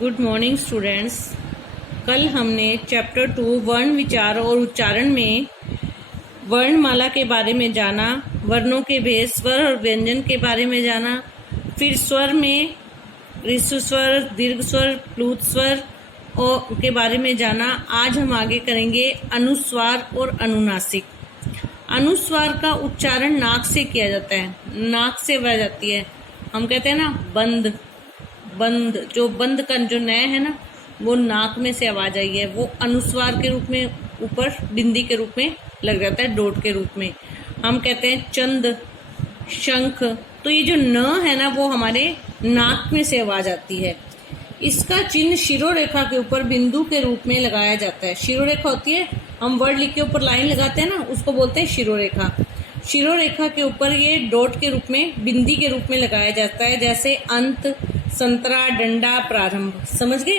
Good morning students. कल हमने chapter 2 वर्ण विचार और उच्चारण में वर्णमाला के बारे में जाना, वर्णों के भेद, स्वर और व्यंजन के बारे में जाना। फिर स्वर में ह्रस्व स्वर, दीर्घ स्वर, प्लुत स्वर और के बारे में जाना। आज हम आगे करेंगे अनुस्वार और अनुनासिक। अनुस्वार का उच्चारण नाक से किया जाता है, नाक से आवाज आती है। हम कहते हैं ना बंद बंद, जो बंद का जो नय है ना, वो नाक में से आवाज आई है, वो अनुस्वार के रूप में ऊपर बिंदी के रूप में लग जाता है, डोट के रूप में। हम कहते हैं चंद, शंख। तो ये जो न है ना, वो हमारे नाक में से आवाज आती है। इसका चिन्ह शिरोरेखा के ऊपर बिंदु के रूप में लगाया जाता है। शिरोरेखा होती है, हम वर्ड लिख के ऊपर लाइन लगाते हैं ना, उसको बोलते हैं शिरोरेखा। शिरोरेखा के ऊपर ये डॉट के रूप में, बिंदी के रूप में लगाया जाता है, जैसे अंत, संतरा, डंडा, प्रारंभ। समझ गए?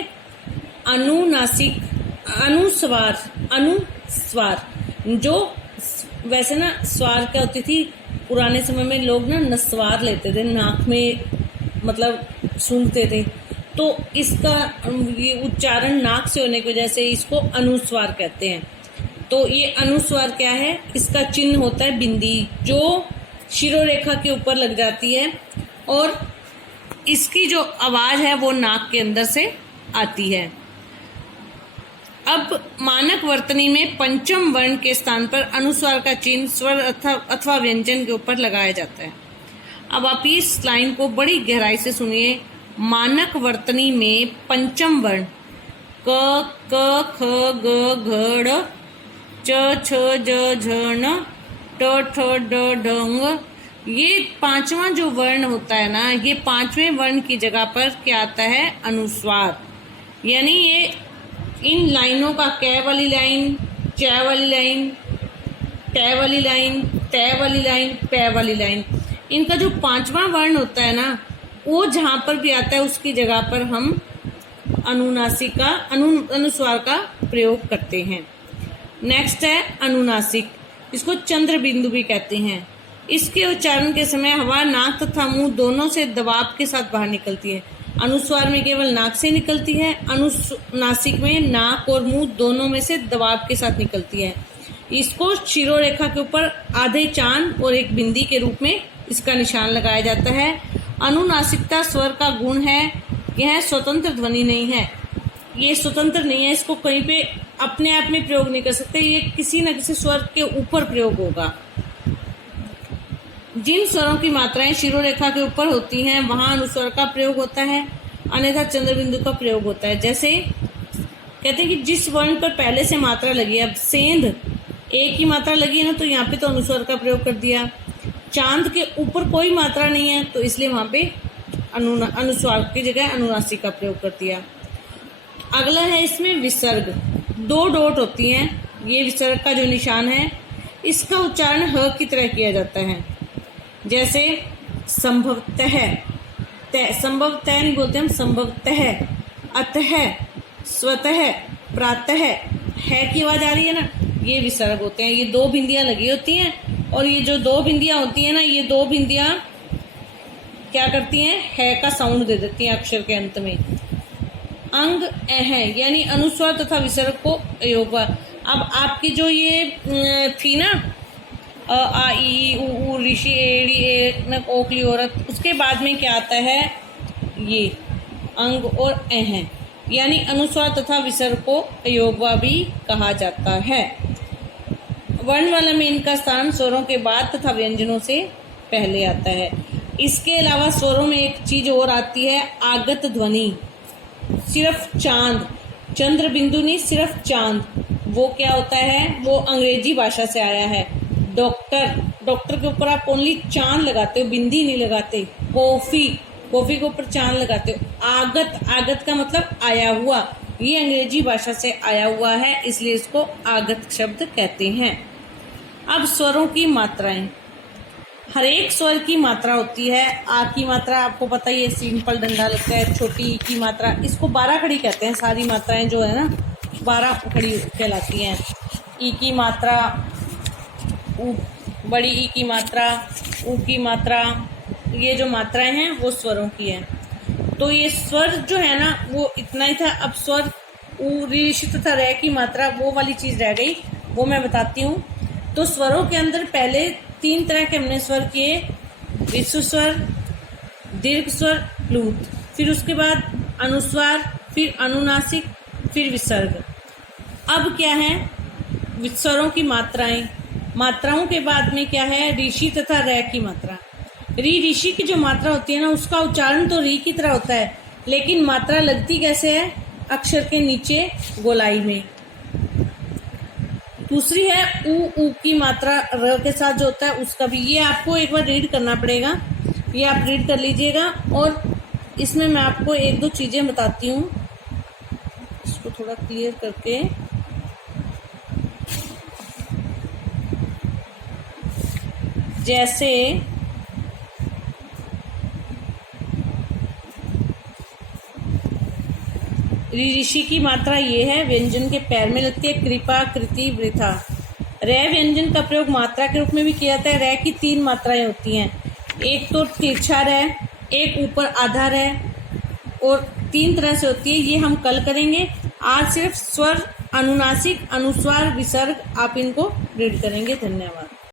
अनुनासिक, अनुस्वार, अनुस्वार जो वैसे ना स्वार क्या होती थी, पुराने समय में लोग ना नस्वार लेते थे, नाक में मतलब सूंघते थे, तो इसका ये उच्चारण नाक से होने की वजह से इसको अनुस्वार कहते हैं। तो ये अनुस्वार क्या है? इसका चिन्ह होता है बिंदी, जो शिरोरेखा के ऊपर लग जाती है और इसकी जो आवाज है वो नाक के अंदर से आती है। अब मानक वर्तनी में पंचम वर्ण के स्थान पर अनुस्वार का चिन्ह स्वर अथवा व्यंजन के ऊपर लगाया जाता है। अब आप इस लाइन को बड़ी गहराई से सुनिए। मानक वर्तनी में पंचम वर्ण क, क, ख, ग, घ, ड़, च, छ, ज, झ, ण, ट, ठ, ड, ढ, ये पांचवा जो वर्ण होता है ना, ये पांचवें वर्ण की जगह पर क्या आता है? अनुस्वार। यानी ये इन लाइनों का कै वाली लाइन, च वाली लाइन, ट वाली लाइन, त वाली लाइन, पै वाली लाइन, इनका जो पांचवा वर्ण होता है ना, वो जहां पर भी आता है उसकी जगह पर हम अनुनासिक का अनुस्वार का प्रयोग करते हैं। नेक्स्ट है अनुनासिक। इसको चंद्र बिंदु भी कहते हैं। इसके उच्चारण के समय हवा नाक तथा मुंह दोनों से दबाव के साथ बाहर निकलती है। अनुस्वार में केवल नाक से निकलती है, अनुनासिक में नाक और मुंह दोनों में से दबाव के साथ निकलती है। इसको शिरोरेखा के ऊपर आधे चांद और एक बिंदी के रूप में इसका निशान लगाया जाता है। अनुनासिकता स्वर का गुण है, यह स्वतंत्र ध्वनि नहीं है, ये स्वतंत्र नहीं है, इसको कहीं पे अपने आप में प्रयोग नहीं कर सकते, ये किसी न किसी स्वर के ऊपर प्रयोग होगा। जिन स्वरों की मात्राएं शिरोरेखा के ऊपर होती हैं वहां अनुस्वार का प्रयोग होता है, अन्यथा चंद्र बिंदु का प्रयोग होता है। जैसे कहते हैं कि जिस वर्ण पर पहले से मात्रा लगी है, अब सेंध एक ही मात्रा लगी है ना, तो यहाँ पे तो अनुस्वार का प्रयोग कर दिया। चांद के ऊपर कोई मात्रा नहीं है, तो इसलिए वहां पे अनुस्वार की जगह अनुनासिक का प्रयोग कर दिया। अगला है इसमें विसर्ग। दो डॉट होती हैं, ये विसर्ग का जो निशान है, इसका उच्चारण ह की तरह किया जाता है। जैसे संभवतः, संभवतः नहीं बोलते हम, संभवतः, अतः, स्वतः, प्रातः, है की आवाज आ रही है ना, ये विसर्ग होते हैं। ये दो बिंदियां लगी होती हैं, और ये जो दो बिंदियां होती हैं ना, ये दो बिंदियां क्या करती हैं? है का साउंड दे देती हैं अक्षर के अंत में। अंग है, यानी अनुस्वार तथा विसर्ग को योग। अब आपकी जो ये थी ना, आ ई उ ऋषि एड़ी एक ओखली औरत, उसके बाद में क्या आता है? ये अंग और है, यानी अनुस्वार तथा विसर्ग को अयोगवा भी कहा जाता है। वर्णमाला में इनका स्थान स्वरों के बाद तथा व्यंजनों से पहले आता है। इसके अलावा स्वरों में एक चीज और आती है, आगत ध्वनि। सिर्फ चांद, चंद्र बिंदु नहीं, सिर्फ चांद, वो क्या होता है? वो अंग्रेजी भाषा से आया है। डॉक्टर, डॉक्टर के ऊपर आप ओनली चांद लगाते हो, बिंदी नहीं लगाते। कॉफी, कॉफी के ऊपर चांद लगाते हो। आगत, आगत का मतलब आया हुआ, ये अंग्रेजी भाषा से आया हुआ है, इसलिए इसको आगत शब्द कहते हैं। अब स्वरों की मात्राएं। हर एक स्वर की मात्रा होती है। आ की मात्रा आपको पता ही है, सिंपल डंडा लगता है। छोटी ई की मात्रा, इसको 12 खड़ी कहते हैं। सारी मात्राएं जो है ना 12 खड़ी कहलाती हैं। ई की मात्रा, उ, बड़ी ई की मात्रा, उ की मात्रा, ये जो मात्राएं हैं वो स्वरों की हैं। तो ये स्वर जो है ना वो इतना ही था। अब स्वर उ, री, ऋ तथा रे की मात्रा वो वाली चीज रह गई, वो मैं बताती हूँ। तो स्वरों के अंदर पहले 3 तरह के हमने स्वर किए, विश्व स्वर, दीर्घ स्वर, प्लूत, फिर उसके बाद अनुस्वार, फिर अनुनासिक, फिर विसर्ग। अब क्या है, स्वरों की मात्राएं। मात्राओं के बाद में क्या है, ऋषि तथा रे की मात्रा। ऋषि की जो मात्रा होती है ना उसका उच्चारण तो री की तरह होता है, लेकिन मात्रा लगती कैसे है, अक्षर के नीचे गोलाई में। दूसरी है उ की मात्रा र के साथ जो होता है उसका भी। ये आपको एक बार रीड करना पड़ेगा, ये आप रीड कर लीजिएगा। और इसमें मैं आपको 1-2 चीजें बताती हूँ, इसको थोड़ा क्लियर करके। जैसे ऋषि की मात्रा ये है, व्यंजन के पैर में लगती है, कृपा, कृति, वृथा। रे व्यंजन का प्रयोग मात्रा के रूप में भी किया जाता है। रे की 3 मात्राएं होती हैं, एक तो तिरछा रे, एक ऊपर आधा रे, और 3 तरह से होती है। ये हम कल करेंगे। आज सिर्फ स्वर, अनुनासिक, अनुस्वार, विसर्ग आप इनको रीड करेंगे। धन्यवाद।